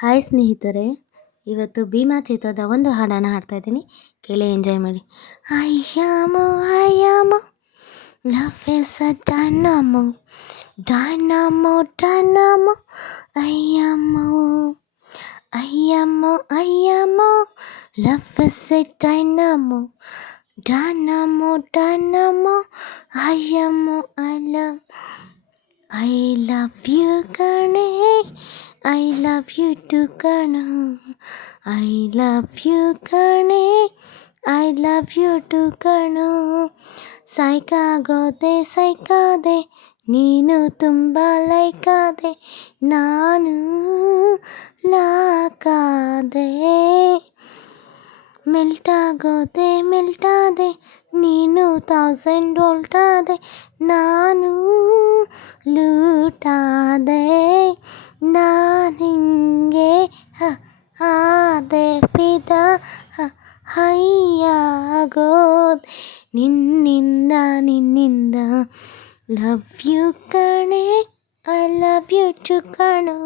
Hi ಸ್ನೇಹಿತರೆ, ಇವತ್ತು ಭೀಮಾ ಚಿತ್ರದ ಒಂದು ಹಾಡನ್ನು ಹಾಡ್ತಾ ಇದ್ದೀನಿ, ಕೇಳಿ ಎಂಜಾಯ್ ಮಾಡಿ. ಅಯ್ಯಾಮೋ ಅಯ್ಯಾಮೋ love is a dynamo dynamo dynamo ಅಯ್ಯಾಮೋ ಅಯ್ಯಾಮೋ ಅಯ್ಯಾಮೋ love is a dynamo dynamo dynamo ಅಯ್ಯಾಮೋ I love you ಕಣೆ I love you too ಕಣೋ I love you ಕಣೆ I love you too ಕಣೋ ಸೈಕಾದೆ ನೀನು ತುಂಬ ಲೈಕಾದೆ ನಾನು ಲಾಕಾದೆ ಮೆಲ್ಟಾದೆ ನೀನು 1000 ವೋಲ್ಟಾದೆ ನಾನು ಲೂಟಾದೆ ನಾನಿಂಗೆ ಆದೆ ಫಿದಾ ಹೈಯಾಗೋದೆ ನಿನ್ನಿಂದ ಲವ್ ಯು ಕಣೆ ಐ ಲವ್ ಯು ಟು ಕಣೋ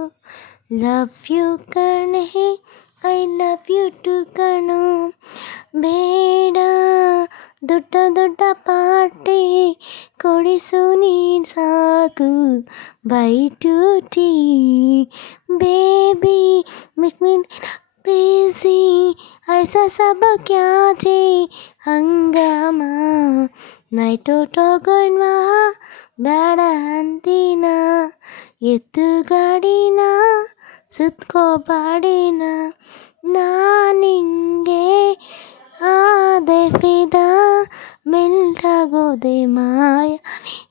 ಲವ್ ಯು ಕಣೆ ಐ ಲವ್ ಯು ಟು ಕಣೋ ಬೇಡ ದೊಡ್ಡ ಪಾರ್ಟಿ ಕೊಡಿಸು ನೀನು ಸಾಕು by two tea baby make me crazy ಐಸಾ ಸಬ ಕ್ಯಾ ಜೇ ಹಂಗಾಮ ನೈಟ್ ಔಟ್ ಹೋಗೋಣ್ವಾ ಬೇಡ ಅಂತೀನ ಎತ್ತು ಗಾಡಿನ ಸುತ್ಕೋಬಾಡಿನ ನಾನಿಂಗೆ ಆದೆ ಫಿದಾ ಮೆಲ್ಟಾಗೋದೆ ಮಾಯ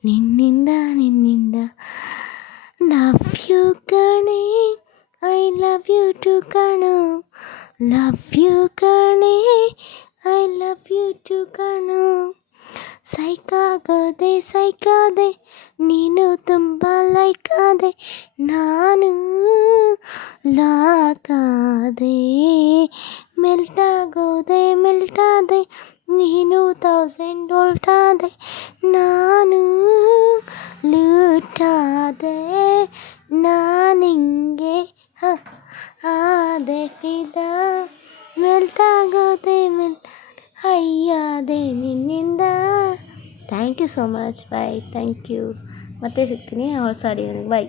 ನಿನ್ನಿಂದ ಲವ್ ಯು ಕಣೆ ಐ ಲವ್ ಯು ಟು ಕಣೋ ಲವ್ ಯು ಕಣೆ ಐ ಲವ್ ಯು ಟು ಕಣೋ ಸೈಕಾದೆ ನೀನು ತುಂಬ ಲೈಕಾದೆ ನಾನು ಲಾಕಾದೆ ಮೆಲ್ಟಾದೆ ನೀನು 1000 ವೋಲ್ಟಾದೆ ನಾನು ಲೂಟಾದೆ ನಾನಿಂಗೆ ಆದೆ ಫಿದಾ ಮೆಲ್ಟಾಗೋದೆ ಹೈಯಾದೆ ನಿನ್ನಿಂದ. Thank you so much. Bye. Thank you. ಮತ್ತೆ ಸಿಗ್ತೀನಿ ಹೊಸ ಆಡಿಯೋನಿಗೆ. ಬಾಯ್.